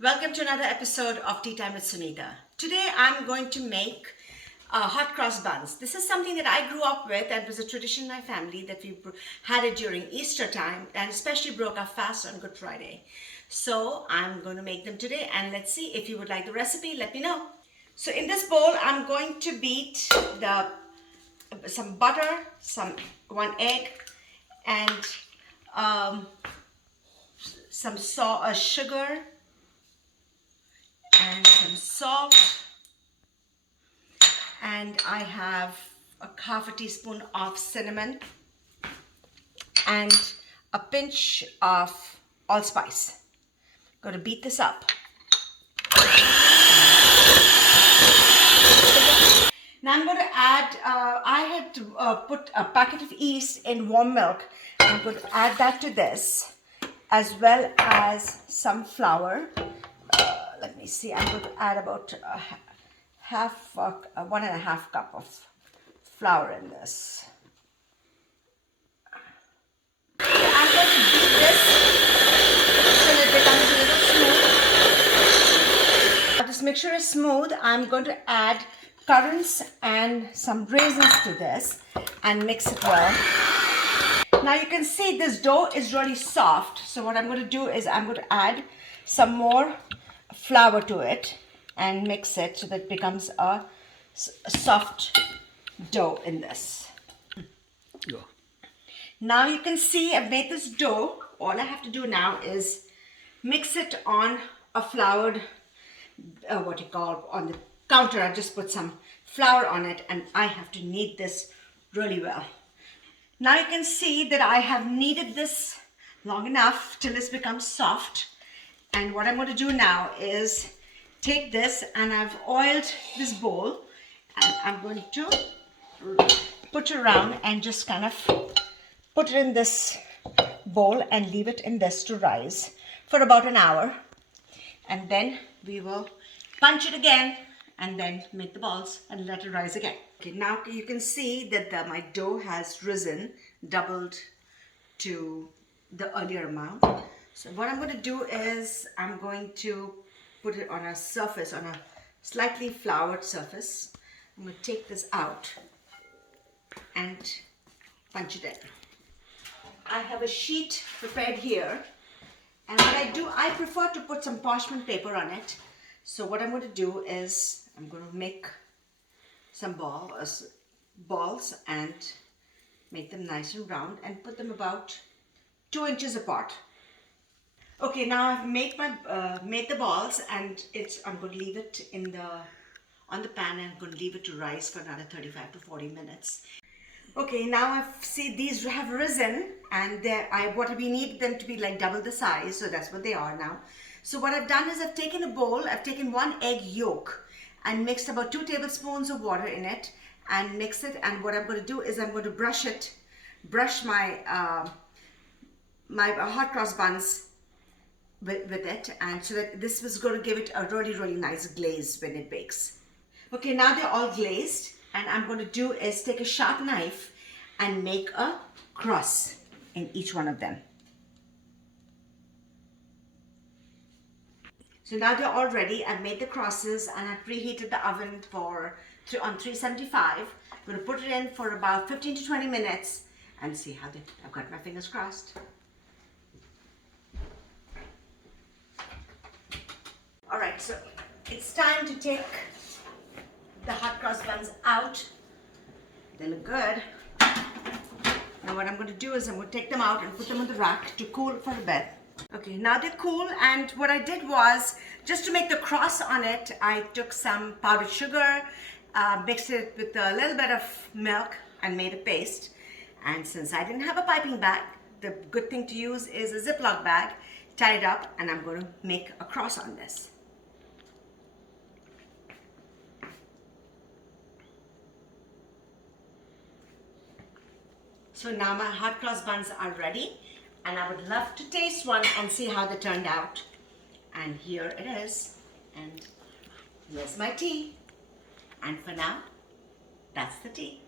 Welcome to another episode of Tea Time with Sunita. Today I'm going to make hot cross buns. This is something that I grew up with and was a tradition in my family that we had it during Easter time and especially broke our fast on Good Friday. So I'm going to make them today and let's see if you would like the recipe, let me know. So in this bowl I'm going to beat some butter, one egg and some sugar and some salt, and I have half a teaspoon of cinnamon and a pinch of allspice. Going to beat this up. Now I'm going to add, I had put a packet of yeast in warm milk. I'm going to add that to this as well as some flour. Let me see, I'm going to add about 1.5 cup of flour in this. I'm going to beat this till it becomes a little smooth. Now this mixture is smooth. I'm going to add currants and some raisins to this and mix it well. Now you can see this dough is really soft. So what I'm going to do is I'm going to add some more flour to it and mix it so that it becomes a soft dough in this. Yeah. Now you can see I've made this dough. All I have to do now is mix it on a floured, on the counter. I just put some flour on it and I have to knead this really well. Now you can see that I have kneaded this long enough till this becomes soft. And what I'm going to do now is take this and I've oiled this bowl and I'm going to put it around and just kind of put it in this bowl and leave it in this to rise for about an hour. And then we will punch it again and then make the balls and let it rise again. Okay, now you can see that my dough has risen, doubled to the earlier amount. So what I'm going to do is I'm going to put it on a surface, on a slightly floured surface. I'm going to take this out and punch it in. I have a sheet prepared here, and what I do, I prefer to put some parchment paper on it. So what I'm going to do is I'm going to make some balls and make them nice and round and put them about 2 inches apart. Okay, now I've made the balls and I'm going to leave it on the pan and I'm going to leave it to rise for another 35 to 40 minutes. Okay, now I've seen these have risen and what we need them to be like double the size, so that's what they are now. So what I've done is I've taken a bowl, I've taken 1 egg yolk and mixed about 2 tablespoons of water in it and mix it, and what I'm going to do is I'm going to brush my hot cross buns with it, and so that this was going to give it a really nice glaze when it bakes. Okay, now they're all glazed and I'm going to do is take a sharp knife and make a cross in each one of them. So now they're all ready. I've made the crosses and I've preheated the oven on 375. I'm going to put it in for about 15 to 20 minutes and see how I've got my fingers crossed. Alright, so it's time to take the hot cross buns out. They look good. Now what I'm going to do is I'm going to take them out and put them on the rack to cool for a bit. Okay, now they're cool, and what I did was, just to make the cross on it, I took some powdered sugar, mixed it with a little bit of milk and made a paste. And since I didn't have a piping bag, the good thing to use is a Ziploc bag, tie it up, and I'm going to make a cross on this. So now my hot cross buns are ready and I would love to taste one and see how they turned out. And here it is, and here's my tea. And for now, that's the tea.